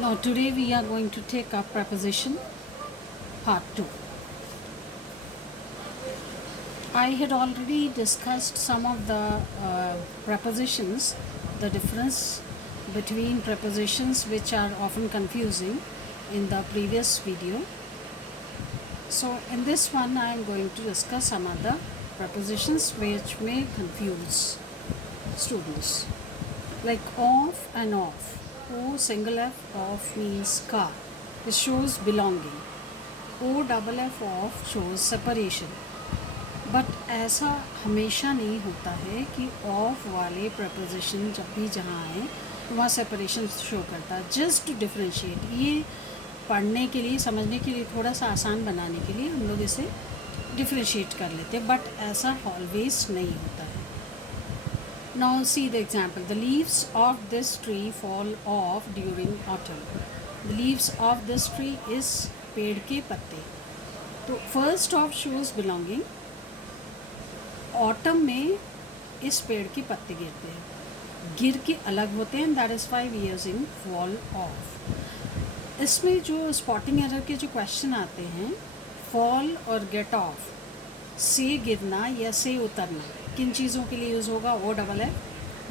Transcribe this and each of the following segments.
Now today we are going to take up preposition part 2. I had already discussed some of the prepositions, the difference between prepositions which are often confusing in the previous video. So in this one I am going to discuss some other prepositions which may confuse students, like off and off. O single F off means car. It shows belonging. O double F off shows separation. But ऐसा हमेशा नहीं होता है कि of वाले preposition जब भी जहाँ आए तो वहाँ सेपरेशन शो करता है. जस्ट टू डिफ्रेंशिएट, ये पढ़ने के लिए समझने के लिए थोड़ा सा आसान बनाने के लिए हम लोग इसे डिफ्रेंशिएट कर लेते हैं, बट ऐसा ऑलवेज नहीं होता है. Now see the example. The leaves of this tree fall of during autumn. The leaves of this tree is पेड़ के पत्ते. तो first of shows belonging. Autumn में इस पेड़ के पत्ते गिरते हैं, गिर के अलग होते हैं. That is 5 years in fall of. इसमें जो स्पॉटिंग एरर के जो क्वेश्चन आते हैं, फॉल और गेट ऑफ, से गिरना या से उतरना, किन चीज़ों के लिए यूज़ होगा? ओ डबल है.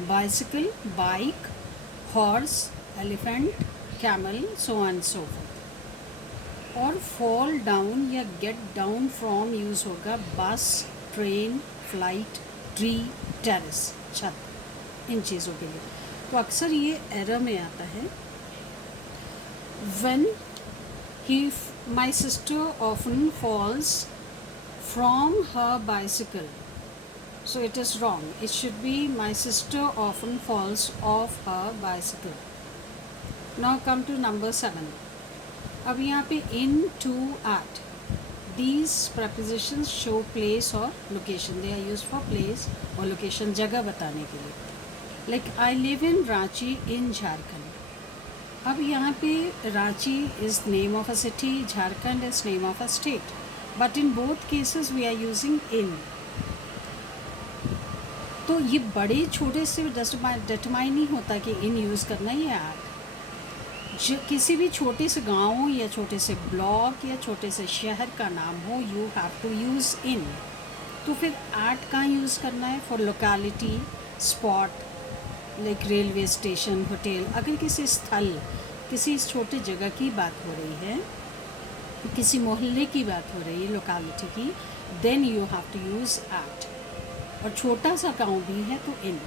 Bicycle, bike, horse, elephant, camel, so and so fourth. और फॉल डाउन या गेट डाउन फ्रॉम यूज़ होगा बस, ट्रेन, फ्लाइट, ट्री, टेरेस, छत, इन चीज़ों के लिए. तो अक्सर ये एरर में आता है. When he my sister often falls from her bicycle, so it is wrong. It should be my sister often falls off her bicycle. Now come to number 7. अब यहाँ पे in, to, at, these prepositions show place or location. They are used for place or location, जगह बताने के लिए. Like I live in Ranchi in Jharkhand. अब यहाँ पे Ranchi is name of a city, Jharkhand is name of a state. But in both cases we are using in. तो ये बड़े छोटे से डिटरमाइन नहीं होता कि in यूज़ करना ही है. किसी भी छोटे से गांव या छोटे से ब्लॉक या छोटे से शहर का नाम हो, you have to use in. तो फिर एट कहाँ यूज़ करना है? For locality, spot, like railway station, hotel. अगर किसी स्थल, किसी छोटे जगह की बात हो रही है, किसी मोहल्ले की बात हो रही है, लोकेलिटी की, then you have to use at. और छोटा सा गाँव भी है तो in.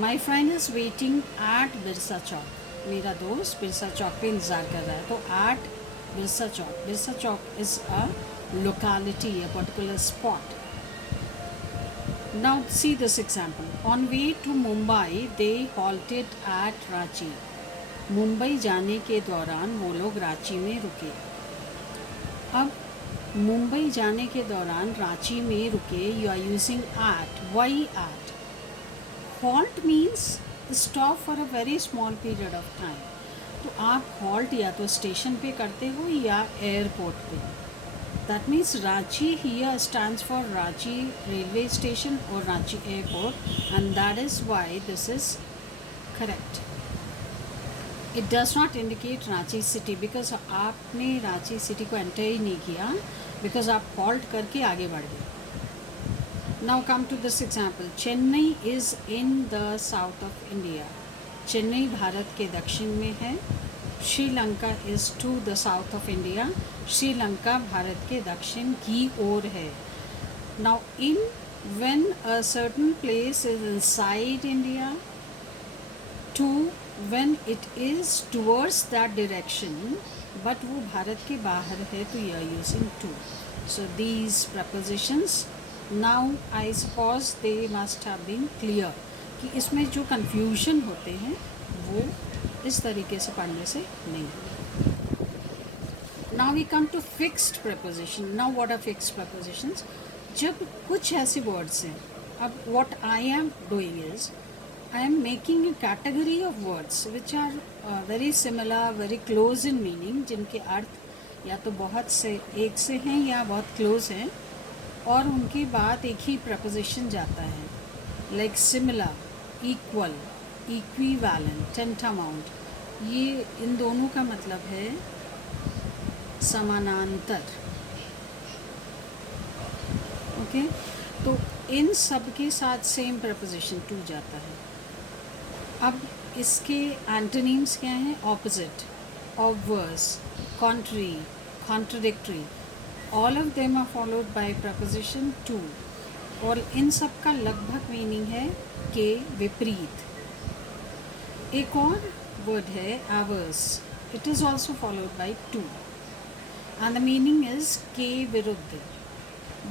My friend is waiting at Birsa Chowk. मेरा दोस्त बिरसा चौक पे इंतज़ार कर रहा है. तो at Birsa Chowk. Birsa Chowk is a locality, a particular spot. Now see this example. On way to Mumbai they halted at Ranchi. Mumbai जाने के दौरान वो लोग रांची में रुके. अब मुंबई जाने के दौरान रांची में रुके, you are using at. Why at? Halt means stop for a very small period of time. तो आप हॉल्ट या तो स्टेशन पे करते हो या एयरपोर्ट पे. That means Ranchi here stands for Ranchi railway station और Ranchi airport, and that is why this is correct. It does not indicate Ranchi city, because आपने रांची सिटी को एंटर ही नहीं किया, बिकॉज आप हॉल्ट करके आगे बढ़ गए. Now come to this example. Chennai is in the south of India. Chennai Bharat के दक्षिण में है. Sri Lanka is to the south of India. Sri Lanka Bharat के दक्षिण की ओर है. Now in, when a certain place is inside India, to, when it is towards that direction, but वो भारत के बाहर है, तो you are using to. So these prepositions, now I suppose they must have been clear कि इसमें जो confusion होते हैं वो इस तरीके से पढ़ने से नहीं होते. Now we come to fixed preposition. Now what are fixed prepositions? जब कुछ ऐसे words हैं, अब what I am doing is I am making a category of words which are very similar, very close in meaning, जिनके अर्थ या तो बहुत से एक से हैं या बहुत close हैं, और उनके बाद एक ही प्रपोजिशन जाता है. Like similar, equal, equivalent, tantamount. ये इन दोनों का मतलब है समानांतर। ओके, तो इन सब के साथ सेम प्रपोजिशन टू जाता है। अब इसके एंटोनिम्स क्या हैं? Opposite, obverse, contrary, contradictory, all of them are followed by preposition to. और इन सब का लगभग मीनिंग है के विपरीत। एक और वर्ड है hours, it is also followed by two and the meaning is के विरुद्ध।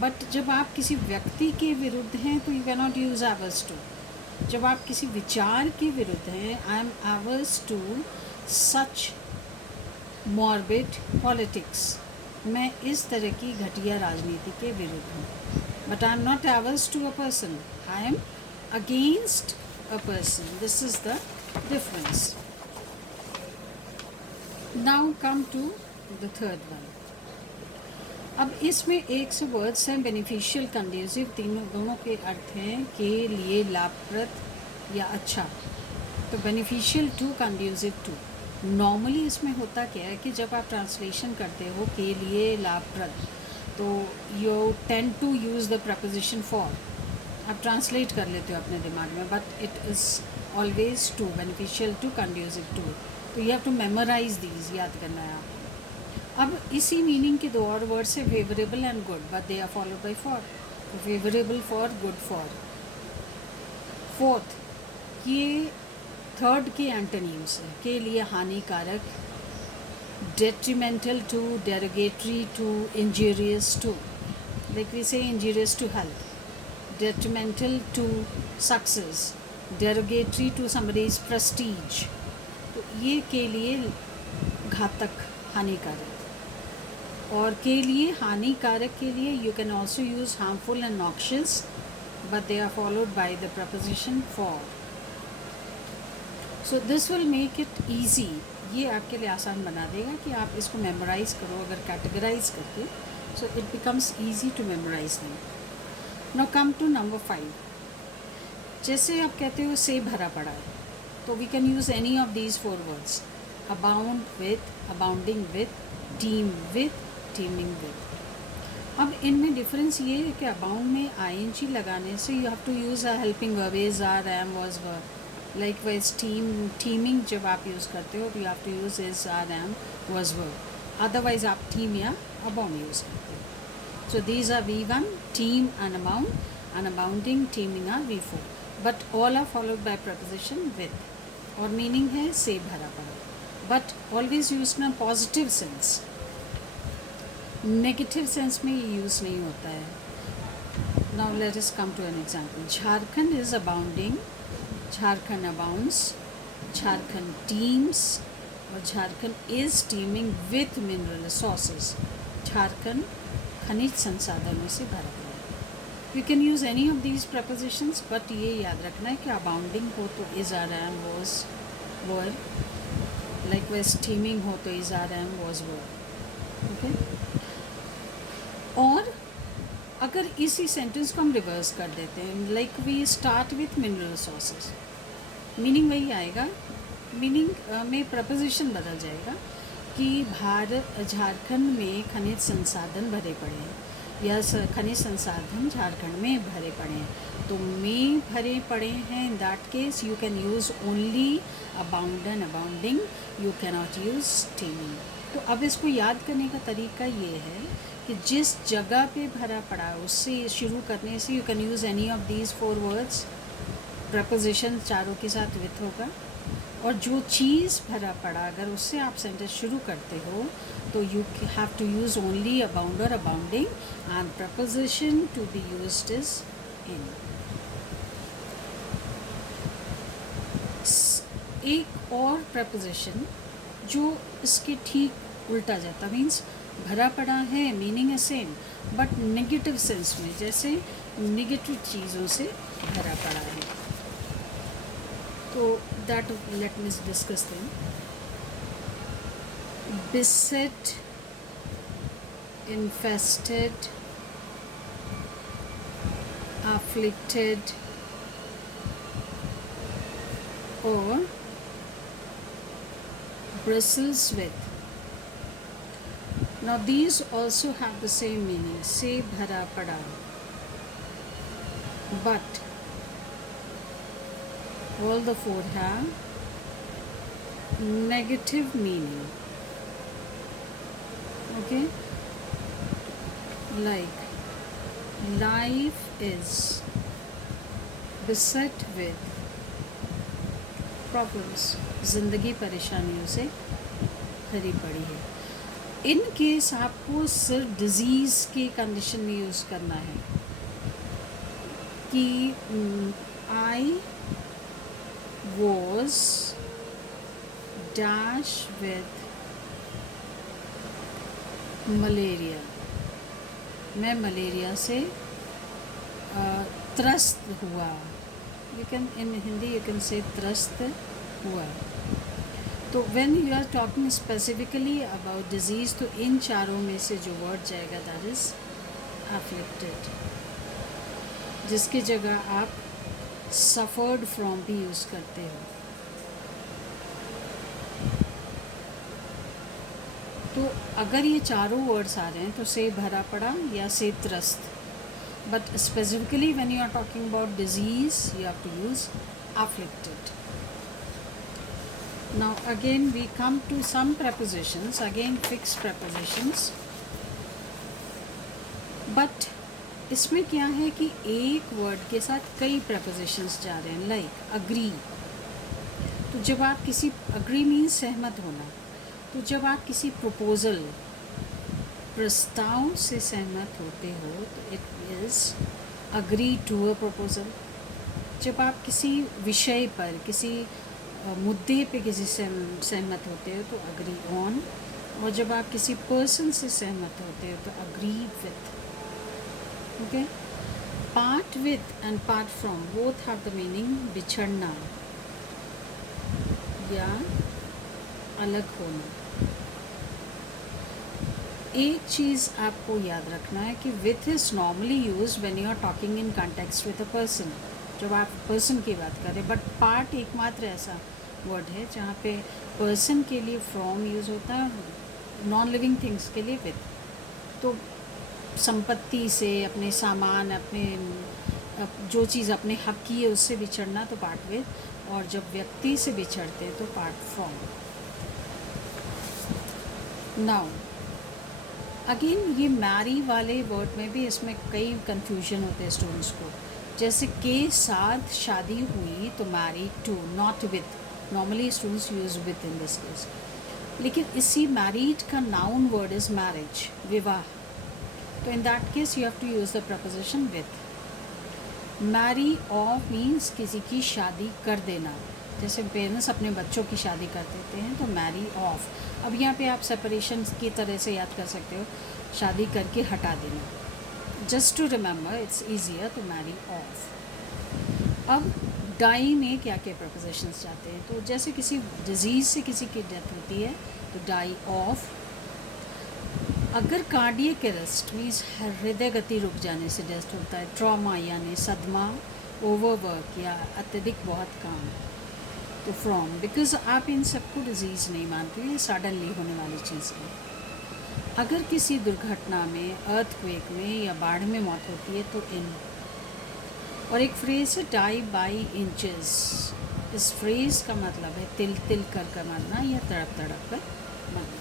बट जब आप किसी व्यक्ति के विरुद्ध हैं तो you can not use averse to. जब आप किसी विचार के विरुद्ध हैं, I am averse to such morbid politics, मैं इस तरह की घटिया राजनीति के विरुद्ध हूँ। But I am not averse to a person, I am against a person. This is the difference. Now come to the third one. अब इसमें एक से वर्ड्स हैं बेनिफिशियल, कंड्यूसिव, दोनों के अर्थ हैं के लिए लाभप्रद या अच्छा। तो beneficial to, conducive to. Normally इसमें होता क्या है कि जब आप ट्रांसलेशन करते हो के लिए लाभप्रद, तो you tend to use the preposition for. आप ट्रांसलेट कर लेते हो अपने दिमाग में, but it is always to, beneficial to, conducive to. तो you have to memorise these, याद करना है आप। अब इसी मीनिंग के दो और वर्ड्स है favourable and good, but they are followed by for. Favourable for, good for. Fourth, ये थर्ड के एंटोनिम्स है। के लिए हानिकारक, detrimental to, derogatory to, injurious to. Like we say injurious to health, detrimental to success, derogatory to somebody's prestige. तो ये के लिए घातक, हानिकारक। और के लिए हानिकारक के लिए you can also use harmful and noxious, but they are followed by the preposition for. So this will make it easy, ये आपके लिए आसान बना देगा कि आप इसको मेमोराइज़ करो अगर कैटेगराइज करके। So it becomes easy to memorise them. Now come to number 5। जैसे आप कहते हो से भरा पड़ा है, तो we can use any of these 4 words, abound with, abounding with, teem with, teeming with. अब इनमें डिफरेंस ये है कि अबाउंड में आईएनजी लगाने से you have to use a helping verb, is, are, am, was, verb. Likewise teeming जब आप यूज़ करते हो तो you have to use is, are, am, was, verb. Otherwise आप टीम या अबाउंड यूज़ करते हो। So these are V1, teem and abound, and abounding, teeming are V4, but all are followed by preposition with. और meaning है से भरा पड़ा, but always use in positive sense. Negative sense में ये यूज़ नहीं होता है। Now let us come to an example. Jharkhand is abounding, Jharkhand abounds, Jharkhand teems, और Jharkhand is teeming with mineral resources. Jharkhand खनिज संसाधनों से भरा हुआ है। You can use any of these prepositions, but ये याद रखना है कि अबाउंडिंग हो तो is, are, am, was, were. Likewise teeming हो तो is, are, am, was, were. Okay. और अगर इसी सेंटेंस को हम रिवर्स कर देते हैं, like we start with mineral resources, meaning वही आएगा, मीनिंग में प्रपोजिशन बदल जाएगा कि झारखंड में खनिज संसाधन भरे पड़े हैं, या खनिज संसाधन झारखंड में भरे पड़े हैं। तो में भरे पड़े हैं, in that case you can use only abound and abounding, you can not use teeming. तो अब इसको याद करने का तरीका ये है कि जिस जगह पे भरा पड़ा है उससे शुरू करने से you can use any of these 4 words, preposition चारों के साथ विथ होगा। और जो चीज़ भरा पड़ा अगर उससे आप सेंटेंस शुरू करते हो तो you have to use only abound और abounding, and preposition to be used is in. एक और प्रपोजिशन जो इसके ठीक उल्टा जाता, मीन्स भरा पड़ा है, मीनिंग है सेम, बट नेगेटिव सेंस में, जैसे नेगेटिव चीज़ों से भरा पड़ा है। तो that let me discuss them. beset, infested, afflicted, or bristles with. Now these also have the same meaning, se bhara pada, but all the four have negative meaning. Okay, like life is beset with problems, ज़िंदगी परेशानियों से भरी पड़ी है. In case आपको सिर्फ disease के condition में यूज़ करना है कि I was dash with malaria, मैं मलेरिया से त्रस्त हुआ. You can, in Hindi you can say त्रस्त हुआ. तो when you are talking specifically about disease, तो इन चारों में से जो वर्ड जाएगा that is afflicted, जिसकी जगह आप suffered from भी यूज़ करते हो. तो अगर ये चारों वर्ड्स आ रहे हैं तो से भरा पड़ा या से त्रस्त. But specifically when you are talking about disease, you have to use afflicted. Now again we come to some prepositions, again fixed prepositions. But इसमें क्या है कि एक वर्ड के साथ कई prepositions जा रहे हैं. Like agree, तो जब आप किसी agree means सहमत होना, तो जब आप किसी proposal प्रस्ताव से सहमत होते हो तो it is agree to a proposal. जब आप किसी विषय पर, किसी मुद्दे पे किसी से सहमत होते हो तो अग्री ऑन. और जब आप किसी पर्सन से सहमत होते हो तो agree with. Okay, part with and part from both have the meaning बिछड़ना या अलग होना. एक चीज़ आपको याद रखना है कि with is normally use when you are talking in context with a person, जब आप पर्सन की बात करें. बट पार्ट एकमात्र ऐसा वर्ड है जहाँ पे पर्सन के लिए फ्रॉम यूज़ होता है, नॉन लिविंग थिंग्स के लिए विथ. तो संपत्ति से, अपने सामान, अपने जो चीज़ अपने हक की है उससे बिछड़ना तो पार्ट विथ, और जब व्यक्ति से बिछड़ते हैं तो पार्ट फ्रॉम. नाउ अगेन ये मैरी वाले वर्ड में भी इसमें कई कन्फ्यूजन होते हैं स्टूडेंट्स को. जैसे के साथ शादी हुई तो marry to, not with. Normally students use with in this case, लेकिन इसी मैरिड का नाउन वर्ड इज़ मैरिज, विवाह. तो in that case you have to use the preposition with. Marry off means किसी की शादी कर देना. जैसे पेरेंट्स अपने बच्चों की शादी कर देते हैं तो मैरी ऑफ. अब यहाँ पे आप सेपरेशन की तरह से याद कर सकते हो, शादी करके हटा देना. Just to remember it's easier to marry off. अब डाई में क्या क्या प्रपोजिशंस जाते हैं. तो जैसे किसी डिजीज़ से किसी की डेथ होती है तो डाई ऑफ. अगर कार्डियक अरेस्ट मीन्स हृदय गति रुक जाने से डेथ होता है, ट्रॉमा यानी सदमा, ओवरवर्क या अत्यधिक बहुत काम, तो फ्रॉम. बिकॉज आप इन सबको डिजीज़ नहीं मानते, ये सडनली होने वाली चीज़ है. अगर किसी दुर्घटना में, अर्थक्वेक में या बाढ़ में मौत होती है तो इन. और एक फ्रेज़ है डाई बाई इंचेस. इस फ्रेज़ का मतलब है तिल तिल कर मरना या तड़प तड़प कर मरना.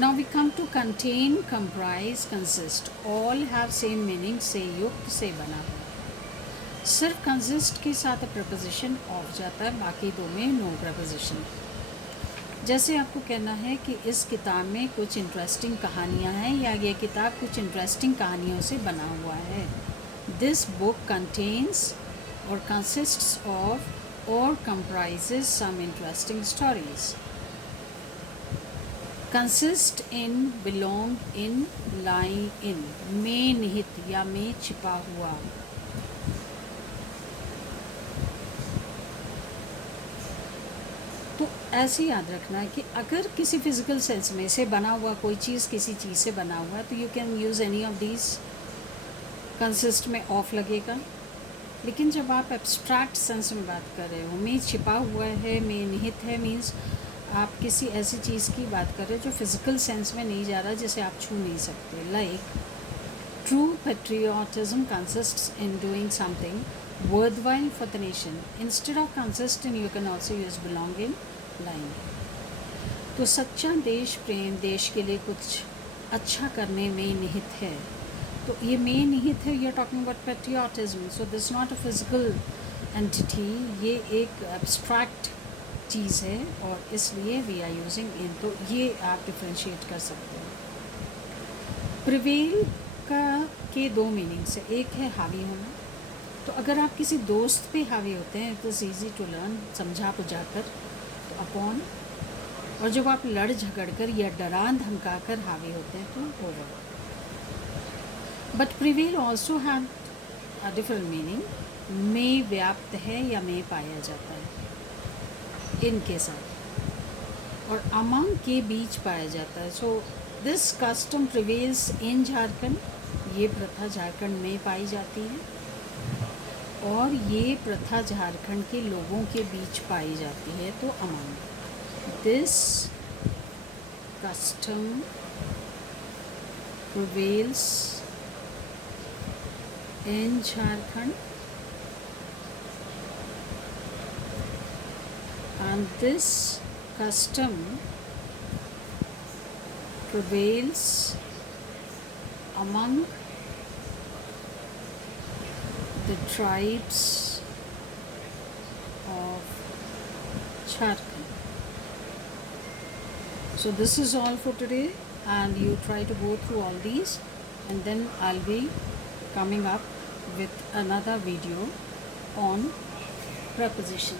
Now we come to contain, comprise, consist. All have same meaning, से युक्त, से बना हुआ. सिर्फ कंसिस्ट के साथ प्रपोजिशन ऑफ जाता है, बाकी दो में नो प्रपोजिशन. जैसे आपको कहना है कि इस किताब में कुछ इंटरेस्टिंग कहानियाँ हैं या ये किताब कुछ इंटरेस्टिंग कहानियों से बना हुआ है. दिस बुक कंटेन्स और कंसिस्ट्स ऑफ और comprises some interesting stories. Consist in, belong in, lie in. में निहित या में छिपा हुआ. तो ऐसे याद रखना है कि अगर किसी फिजिकल सेंस में से बना हुआ कोई चीज़ किसी चीज़ से बना हुआ है तो you can use any of these. Consist में ऑफ लगेगा, लेकिन जब आप एब्स्ट्रैक्ट सेंस में बात कर रहे हो, में छिपा हुआ है, में निहित है, मीन्स आप किसी ऐसी चीज़ की बात कर रहे हो जो फिज़िकल सेंस में नहीं जा रहा, जिसे आप छू नहीं सकते. Like true patriotism consists in doing something worthwhile for the nation. Instead of consist in, you can also use belong in line. तो सच्चा देश प्रेम देश के लिए कुछ अच्छा करने में निहित है. तो ये में निहित है. You are talking about patriotism. So this not a physical entity, ये एक एब्स्ट्रैक्ट चीज़ है और इसलिए वी आर यूजिंग इन. तो ये आप डिफ्रेंशिएट कर सकते हो. प्रिवेल का के दो मीनिंग्स है. एक है हावी होना. तो अगर आप किसी दोस्त पे हावी होते हैं, it is easy to learn, समझा बुझा कर, तो अपॉन. और जब आप लड़ झगड़ कर या डरा धमका कर हावी होते हैं तो over. But prevail also have a different meaning. में व्याप्त है या में पाया जाता है इनके साथ, और अमंग के बीच पाया जाता है. सो दिस कस्टम प्रिवेल्स इन झारखंड. ये प्रथा झारखंड में पाई जाती है और ये प्रथा झारखंड के लोगों के बीच पाई जाती है. तो among this custom prevails in Jharkhand and this custom prevails among the tribes of Jharkhand. So this is all for today, and you try to go through all these, and then I'll be coming up with another video on preposition.